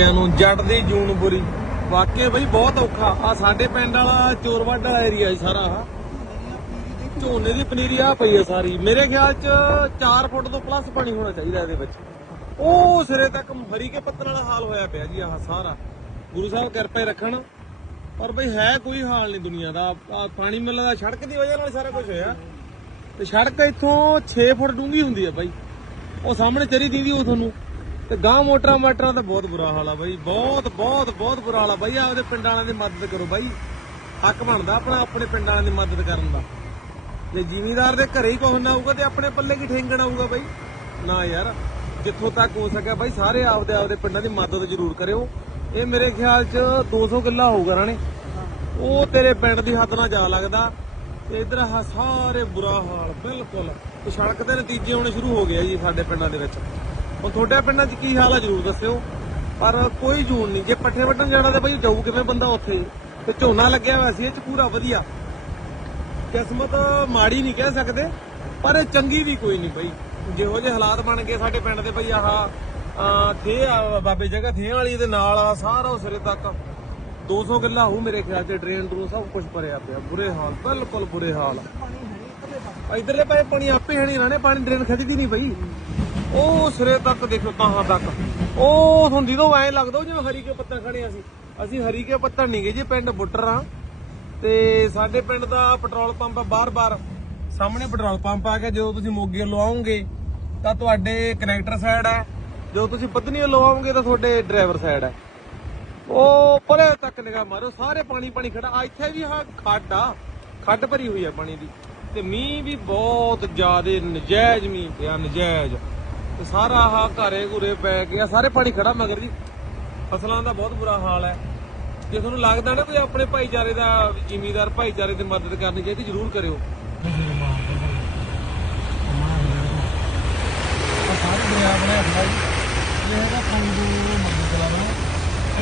ਬੱਚਿਆਂ ਨੂੰ ਜੱਟ ਦੀ ਜੂਨ ਬੁਰੀ। ਵਾਕਿਆ ਬਈ ਬਹੁਤ ਔਖਾ। ਆ ਸਾਡੇ ਪਿੰਡ ਵਾਲਾ ਚੋਰਵੱਡ ਵਾਲਾ ਏਰੀਆ ਸਾਰਾ। ਝੋਨੇ ਦੀ ਪਨੀਰੀ ਆ ਪਈ ਆ ਸਾਰੀ। ਮੇਰੇ ਖਿਆਲ ਚ 4 ਫੁੱਟ ਤੋਂ ਪਲੱਸ ਪਾਣੀ ਹੋਣਾ ਚਾਹੀਦਾ ਇਹਦੇ ਵਿੱਚ। ਉਹ ਸਿਰੇ ਤੱਕ ਹਰੀ ਕੇ ਪੱਤਣ ਵਾਲਾ ਹਾਲ ਹੋਇਆ ਪਿਆ ਜੀ ਆਹ ਸਾਰਾ। ਗੁਰੂ ਸਾਹਿਬ ਕਿਰਪਾ ਰੱਖਣ। ਪਰ ਬਈ ਹੈ ਕੋਈ ਹਾਲ ਨਹੀਂ ਦੁਨੀਆ ਦਾ। ਪਾਣੀ ਮਿਲਣ ਦਾ ਸੜਕ ਦੀ ਵਜ੍ਹਾ ਨਾਲ ਸਾਰਾ ਕੁਝ ਹੋਇਆ। ਤੇ ਸੜਕ ਇੱਥੋਂ 6 ਫੁੱਟ ਡੂੰਘੀ ਹੁੰਦੀ ਆ ਬਾਈ। ਉਹ ਸਾਹਮਣੇ ਚਰੀ ਦੀਦੀ ਉਹ ਤੁਹਾਨੂੰ। ਤੇ ਗਾਂ ਮੋਟਰਾਂ ਮਾਟਰਾਂ ਦਾ ਬਹੁਤ ਬੁਰਾ ਹਾਲ ਆ ਬਾਈ। ਬਹੁਤ ਬਹੁਤ ਬਹੁਤ ਬੁਰਾ ਹਾਲ ਆ ਬਾਈ। ਆਪਦੇ ਪਿੰਡਾਂ ਵਾਲਿਆਂ ਦੀ ਮਦਦ ਕਰੋ ਬਾਈ। ਹੱਕ ਬਣਦਾ ਆਪਣਾ, ਆਪਣੇ ਪਿੰਡਾਂ ਵਾਲਿਆਂ ਦੀ ਮਦਦ ਕਰਨ ਦਾ। ਜੇ ਜ਼ਿਮੀਦਾਰ ਦੇ ਘਰੇ ਹੀ ਕੁਛ ਨਾ ਆਊਗਾ ਤੇ ਆਪਣੇ ਪੱਲੇ ਕੀ ਠੇਂਗਣ ਆਊਗਾ ਬਾਈ? ਨਾ ਯਾਰ, ਜਿੱਥੋਂ ਤੱਕ ਹੋ ਸਕਿਆ ਬਾਈ, ਸਾਰੇ ਆਪਦੇ ਆਪਦੇ ਪਿੰਡਾਂ ਦੀ ਮਦਦ ਜ਼ਰੂਰ ਕਰਿਓ। ਇਹ ਮੇਰੇ ਖਿਆਲ 'ਚ 200 ਕਿੱਲਾ ਹੋਊਗਾ ਰਾਣੇ। ਉਹ ਤੇਰੇ ਪਿੰਡ ਦੀ ਹੱਦ ਨਾਲ ਜਾ ਲੱਗਦਾ। ਤੇ ਇਧਰ ਆਹ ਸਾਰੇ ਬੁਰਾ ਹਾਲ, ਬਿਲਕੁਲ। ਸੜਕ ਦੇ ਨਤੀਜੇ ਹੋਣੇ ਸ਼ੁਰੂ ਹੋ ਗਏ ਜੀ ਸਾਡੇ ਪਿੰਡਾਂ ਦੇ ਵਿੱਚ। ਹੁਣ ਤੁਹਾਡੇ ਪਿੰਡਾਂ 'ਚ ਕੀ ਹਾਲ ਆ ਜ਼ਰੂਰ ਦੱਸਿਓ। ਪਰ ਕੋਈ ਜੂਨ ਨਹੀਂ। ਜੇ ਪੱਠੇ ਵੱਢਣ ਜਾਣਾ ਤੇ ਬਾਈ ਜਾਊ ਕਿਵੇਂ ਬੰਦਾ ਉੱਥੇ? ਤੇ ਝੋਨਾ ਲੱਗਿਆ ਹੋਇਆ ਸੀ, ਇਹ 'ਚ ਪੂਰਾ ਵਧੀਆ। ਕਿਸਮਤ ਮਾੜੀ ਨਹੀਂ ਕਹਿ ਸਕਦੇ, ਪਰ ਇਹ ਚੰਗੀ ਵੀ ਕੋਈ ਨਹੀਂ ਬਈ। ਜਿਹੋ ਜਿਹੇ ਹਾਲਾਤ ਬਣ ਗਏ ਸਾਡੇ ਪਿੰਡ ਦੇ ਬਈ ਆਹ ਥੇ ਆ, ਬਾਬੇ ਜਗ੍ਹਾ ਥੇ ਵਾਲੀ ਦੇ ਨਾਲ ਆ, ਸਾਰਾ ਉਹ ਸਿਰੇ ਤੱਕ। 200 ਕਿੱਲਾ ਹੋਊ ਮੇਰੇ ਖਿਆਲ ਤੇ ਡਰੇਨ ਡਰੂ ਸਭ ਕੁਝ ਭਰਿਆ ਪਿਆ। ਬੁਰੇ ਹਾਲ, ਬਿਲਕੁਲ ਬੁਰੇ ਹਾਲ। ਇਧਰਲੇ ਪਾਸੇ ਪਾਣੀ ਆਪੇ ਹੈ ਨਹੀਂ, ਰਾਣੇ। ਪਾਣੀ ਡਰੇਨ ਖਿੱਚਦੀ ਨਹੀਂ ਬਈ। ਉਹ ਸਿਰੇ ਤੱਕ ਦੇਖੋ ਤਾਹਾਂ ਤੱਕ। ਉਹ ਹੁੰਦੀ ਤੋਂ ਐਂ ਲੱਗਦਾ ਜਿਵੇਂ ਹਰੀ ਕੇ ਪੱਤਾ ਖੜੇ ਅਸੀਂ। ਅਸੀਂ ਹਰੀ ਕੇ ਪੱਤਾ ਨਹੀਂ ਗਏ ਜੀ, ਪਿੰਡ ਬੁੱਟਰ ਆ। ਤੇ ਸਾਡੇ ਪਿੰਡ ਦਾ ਪੈਟਰੋਲ ਪੰਪ ਆ ਬਾਰ-ਬਾਰ ਸਾਹਮਣੇ ਪੈਟਰੋਲ ਪੰਪ ਆ ਗਿਆ, ਜਦੋਂ ਤੁਸੀਂ ਮੋਗੇ ਲਵਾਓਗੇ ਤਾਂ ਤੁਹਾਡੇ ਕਨੈਕਟਰ ਸਾਈਡ ਹੈ। ਜਦੋਂ ਤੁਸੀਂ ਪਤਨੀ ਵੱਲੋਂ ਤਾਂ ਤੁਹਾਡੇ ਡਰਾਈਵਰ ਸਾਈਡ ਹੈ। ਉਹ ਪਰੇ ਤੱਕ ਨਿਗਾਹ ਮਾਰੋ, ਸਾਰੇ ਪਾਣੀ ਪਾਣੀ ਖੜਾ। ਆ ਇੱਥੇ ਵੀ ਹਾਂ ਖੱਡ ਆ, ਖੱਡ ਭਰੀ ਹੋਈ ਆ ਪਾਣੀ ਦੀ। ਤੇ ਮੀਂਹ ਵੀ ਬਹੁਤ ਜ਼ਿਆਦੇ ਨਜਾਇਜ਼ ਮੀਂਹ ਪਿਆ, ਨਜਾਇਜ਼। ਤੇ ਸਾਰਾ ਆਹ ਘਾਰੇ ਘੁਰੇ ਪੈ ਗਿਆ, ਸਾਰੇ ਪਾਣੀ ਖੜਾ ਮਗਰ ਜੀ। ਫਸਲਾਂ ਦਾ ਬਹੁਤ ਬੁਰਾ ਹਾਲ ਹੈ। ਜੇ ਤੁਹਾਨੂੰ ਲੱਗਦਾ ਨਾ ਕੋਈ ਆਪਣੇ ਭਾਈਚਾਰੇ ਦਾ, ਜ਼ਿਮੀਦਾਰ ਭਾਈਚਾਰੇ ਦੀ ਮਦਦ ਕਰਨੀ ਚਾਹੀਦੀ, ਜ਼ਰੂਰ ਕਰਿਓ।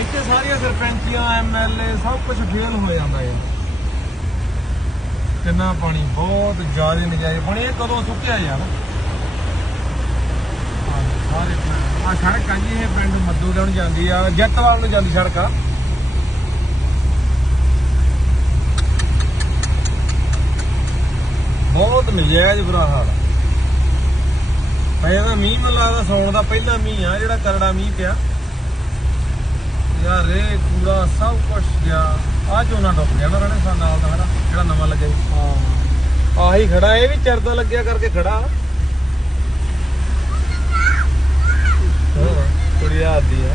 ਇੱਥੇ ਸਾਰੀਆਂ ਸਰਪੰਚੀਆਂ ਐਮਐਲਏ ਸਭ ਕੁਝ ਫੇਲ ਹੋ ਜਾਂਦਾ ਯਾਰ ਕਿੰਨਾ ਪਾਣੀ ਬਹੁਤ ਜ਼ਿਆਦਾ ਨਜਾਇਜ਼ ਪਾਣੀ ਇਹ ਕਦੋਂ ਸੁੱਕਿਆ ਯਾਰ ਆਹ ਸਾਰੇ ਆ ਸੜਕ ਆ ਜੀ ਇਹ ਪਿੰਡ ਮੱਦੂ ਨੂੰ ਜਾਂਦੀ ਆ ਜੱਟਵਾਲ ਨੂੰ ਜਾਂਦੀ ਸੜਕ। ਆ ਬਹੁਤ ਨਜਾਇਜ਼ ਬੁਰਾ ਹਾਲ। ਆ ਪਹਿਲਾਂ ਮੀਂਹ ਮੈਨੂੰ ਲੱਗਦਾ ਸੌਣ ਦਾ ਪਹਿਲਾ ਮੀਂਹ ਆ ਜਿਹੜਾ ਕਰੜਾ ਮੀਂਹ ਪਿਆ। ਯਾਰ ਇਹ ਕੂੜਾ ਸਭ ਕੁਝ ਗਿਆ। ਆ ਝੋਨਾ ਡੁੱਬ ਗਿਆ ਨਾ ਰਣੇ ਸਾਲ ਨਾਲ ਦਾ ਜਿਹੜਾ ਨਵਾਂ ਲੱਗਿਆ ਹਾਂ। ਆਹੀ ਖੜਾ ਇਹ ਵੀ ਚਰਦਾ ਲੱਗਿਆ ਕਰਕੇ ਖੜਾ। ਕੁੜੀ ਆਦੀ ਆ